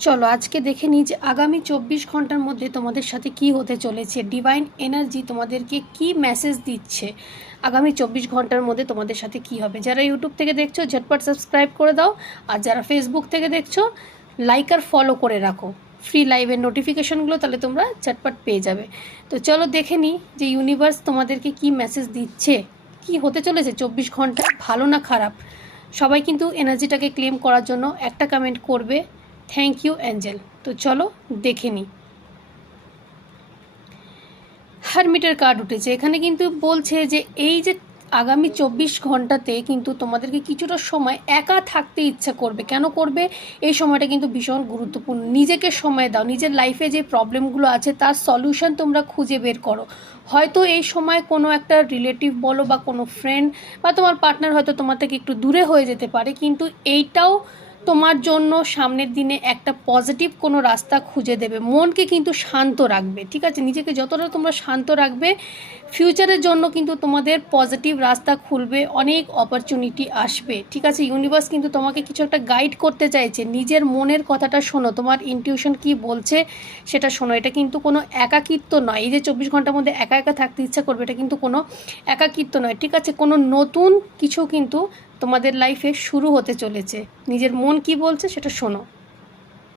চলো আজকে দেখে নিই যে আগামী 24 ঘন্টার মধ্যে তোমাদের সাথে কি হতে চলেছে। ডিভাইন এনার্জি তোমাদেরকে কি মেসেজ দিচ্ছে, আগামী 24 ঘন্টার মধ্যে তোমাদের সাথে কি হবে। যারা ইউটিউব থেকে দেখছো ঝটপট সাবস্ক্রাইব করে দাও, আর যারা ফেসবুক থেকে দেখছো লাইক আর ফলো করে রাখো ফ্রি লাইভের নোটিফিকেশনগুলো, তাহলে তোমরা ঝটপট পেয়ে যাবে। তো চলো দেখে নিই যে ইউনিভার্স তোমাদেরকে কি মেসেজ দিচ্ছে, কি হতে চলেছে 24 ঘন্টা, ভালো না খারাপ। সবাই কিন্তু এনার্জিটাকে ক্লেম করার জন্য একটা কমেন্ট করবে, থ্যাংক ইউ অ্যাঞ্জেল। তো চলো দেখে নিই। হারমিটের কার্ড উঠেছে, এখানে কিন্তু বলছে যে এই যে আগামী 24 ঘন্টাতে কিন্তু তোমাদেরকে কিছুটা সময় একা থাকতে ইচ্ছা করবে। কেন করবে? এই সময়টা কিন্তু ভীষণ গুরুত্বপূর্ণ। নিজেকে সময় দাও, নিজের লাইফে যে প্রবলেমগুলো আছে তার সলিউশন তোমরা খুঁজে বের করো। হয়তো এই সময় কোনো একটা রিলেটিভ বলো বা কোনো ফ্রেন্ড বা তোমার পার্টনার হয়তো তোমার থেকে একটু দূরে হয়ে যেতে পারে, কিন্তু এইটাও তোমার জন্য সামনের দিনে একটা পজিটিভ কোনো রাস্তা খুঁজে দেবে। মনকে কিন্তু শান্ত রাখবে, ঠিক আছে? নিজেকে যতটা তোমরা শান্ত রাখবে, ফিউচারের জন্য কিন্তু তোমাদের পজিটিভ রাস্তা খুলবে, অনেক অপরচুনিটি আসবে, ঠিক আছে? ইউনিভার্স কিন্তু তোমাকে কিছু একটা গাইড করতে চাইছে। নিজের মনের কথাটা শোনো, তোমার ইনটিউশন কি বলছে সেটা শোনো। এটা কিন্তু কোনো একাকিত্ব নয়। এই যে 24 ঘন্টার মধ্যে একা একা থাকতে ইচ্ছা করবে, এটা কিন্তু কোনো একাকিত্ব নয়, ঠিক আছে? কোনো নতুন কিছু কিন্তু তোমাদের লাইফে শুরু হতে চলেছে। নিজের মন কি বলছে সেটা শোনো।